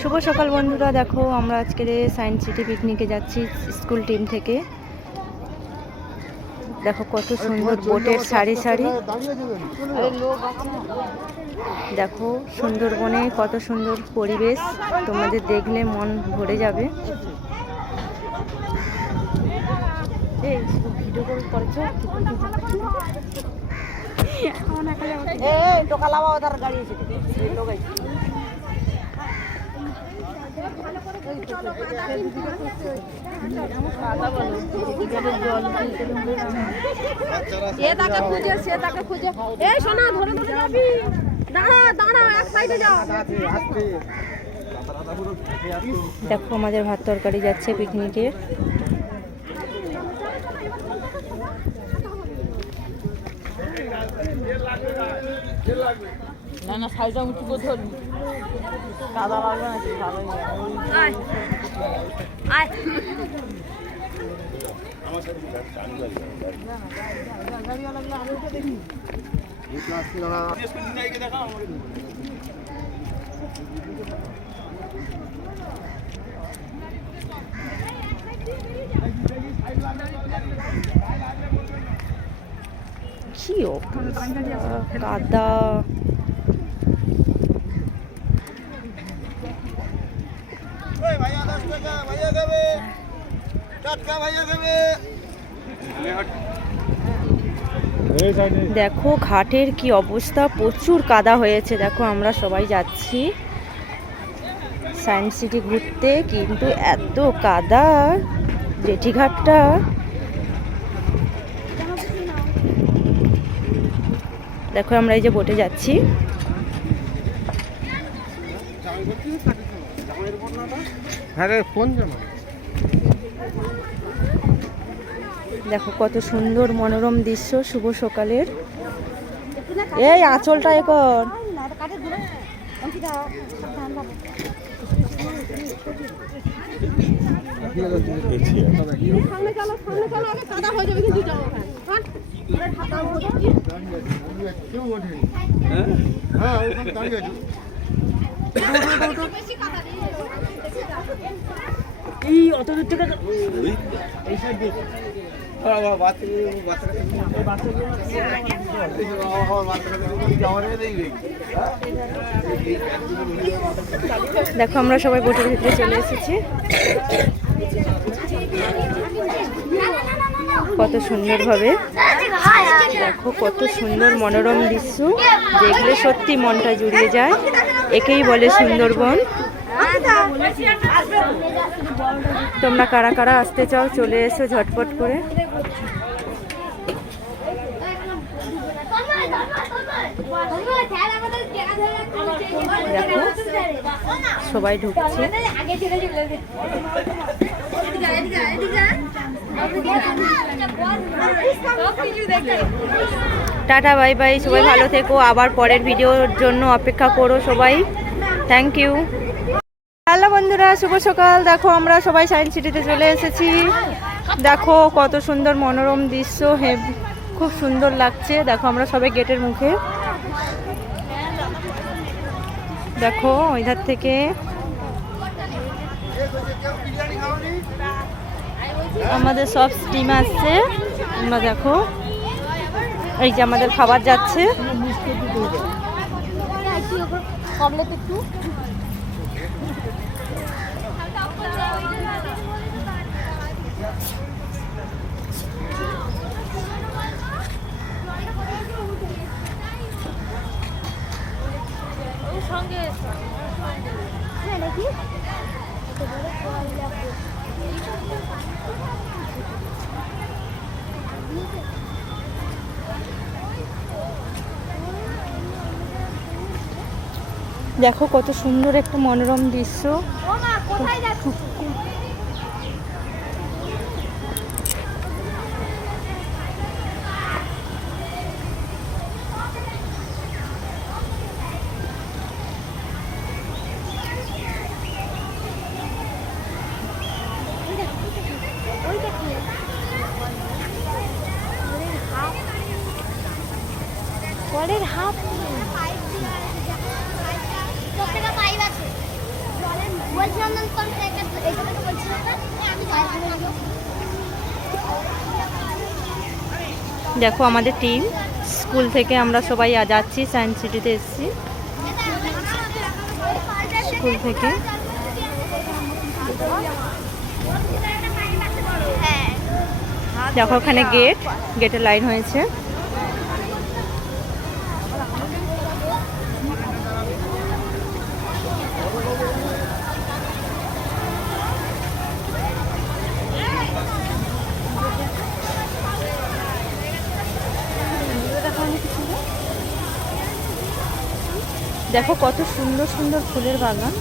শুভ সকাল বন্ধুরা, দেখো আমরা আজকে সায়েন্স সিটি পিকনিকে যাচ্ছি স্কুল টিম থেকে। দেখো কত সুন্দর বোটের সারি সারি। দেখো সুন্দরবনে কত সুন্দর পরিবেশ, তোমাদের দেখলে মন ভরে যাবে। দেখো আমাদের ভাত তরকারি যাচ্ছে পিকনিকের। না না সাইজটা উঁচু করে ধরবি, কাদা লাগবে নাকি? কি অবস্থা, কাদা। দেখো ঘাটের কি অবস্থা, প্রচুর কাদা হয়েছে। দেখো আমরা সবাই যাচ্ছি সায়েন্স সিটি ঘুরতে, কিন্তু এত কাদা জেঠিঘাটটা। দেখো আমরা এই যে বোটে যাচ্ছি। দেখো কত সুন্দর মনোরম দৃশ্য শুভ সকালের। এই আঁচলটা এখন এই অত দূর থেকে এই সাইড দিয়ে দেখো আমরা সবাই বোটের ভিতরে চলে এসেছি। কত সুন্দরভাবে, দেখো কত সুন্দর মনোরম দৃশ্য, দেখলে সত্যি মনটা জুড়িয়ে যায়। একেই বলে সুন্দরবন। তোমরা কারা কারা আসতে চাও চলে এসো ঝটপট করে। দেখো সবাই ঢুকছে। টাটা বাই বাই, সবাই ভালো থেকো। আবার পরের ভিডিওর জন্য অপেক্ষা করো সবাই। Thank you. হ্যালো বন্ধুরা, শুভ সকাল। দেখো আমরা সবাই সায়েন্স সিটিতে চলে এসেছি। দেখো কত সুন্দর মনোরম দৃশ্য, খুব সুন্দর লাগছে। দেখো আমরা সবাই গেটের মুখে। দেখো ওইধার থেকে আমাদের সব টিম আসছে। তোমরা দেখো এই যে আমাদের খাবার যাচ্ছে। দেখো কত সুন্দর একটা মনোরম দৃশ্য। কলের হাত দেখো আমাদের টিম স্কুল থেকে আমরা সবাই যাচ্ছি, সায়েন্স সিটিতে এসেছি স্কুল থেকে। দেখো ওখানে গেটের লাইন হয়েছে। দেখো কত সুন্দর সুন্দর ফুলের বাগান।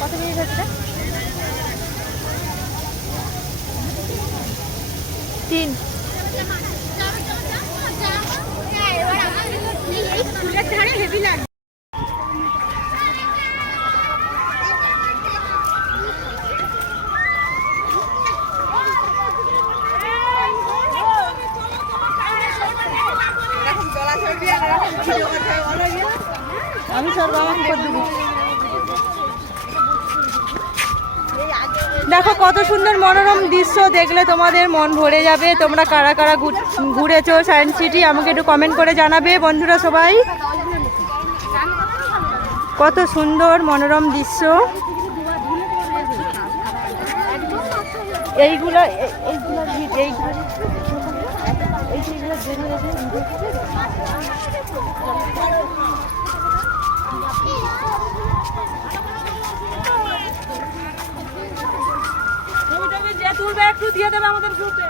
কত মিনিট হচ্ছে? 3। আমি সব আমার করে দেবো। দেখো কত সুন্দর মনোরম দৃশ্য, দেখলে তোমাদের মন ভরে যাবে। তোমরা কারা কারা ঘুরেছো সায়েন্স সিটি আমাকে একটু কমেন্ট করে জানাবে বন্ধুরা সবাই। কত সুন্দর মনোরম দৃশ্য। এইগুলো যে তুলবে একটু দিয়ে দেবে আমাদের গ্রুপে।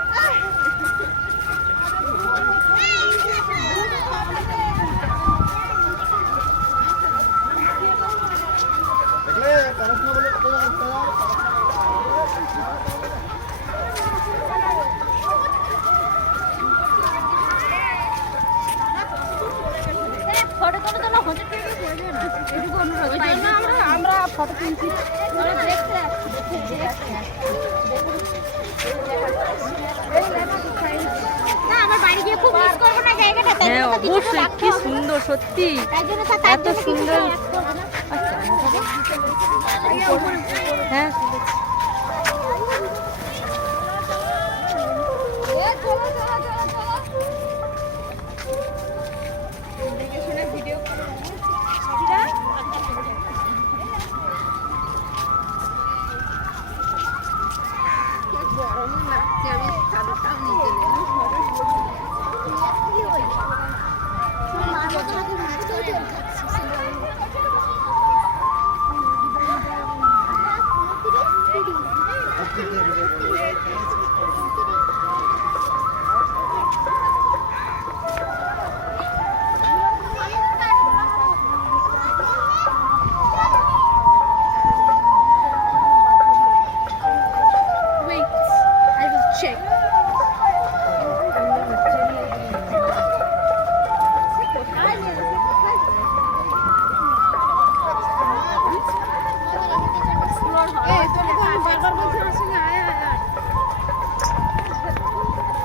আমরা ফটো তুলছি। হ্যাঁ অবশ্যই, কি সুন্দর সত্যি, এত সুন্দর। হ্যাঁ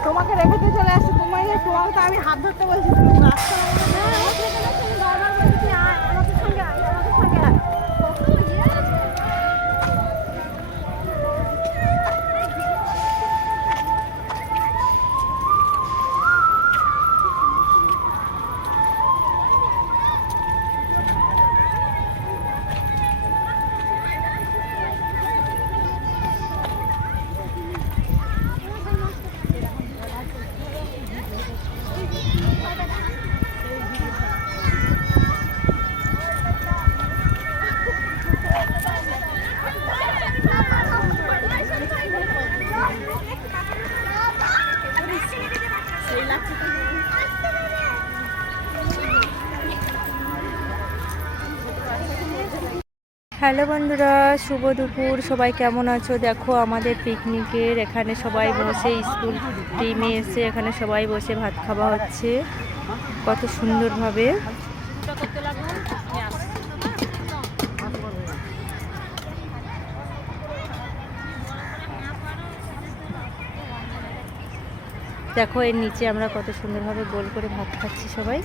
তোমাকে রেখে দিয়ে চলে আসছে। তোমাকে তো আমি হাত ধরতে বলছি, তুমি রাস্তা হ্যালো বন্ধুরা, শুভ দুপুর। সবাই কেমন আছো? দেখো আমাদের পিকনিকের এখানে সবাই বসে, স্কুল টিমে এসে এখানে সবাই বসে ভাত খাওয়া হচ্ছে কত সুন্দরভাবে। দেখো এর নিচে আমরা কত সুন্দরভাবে গোল করে ভাত খাচ্ছি সবাই।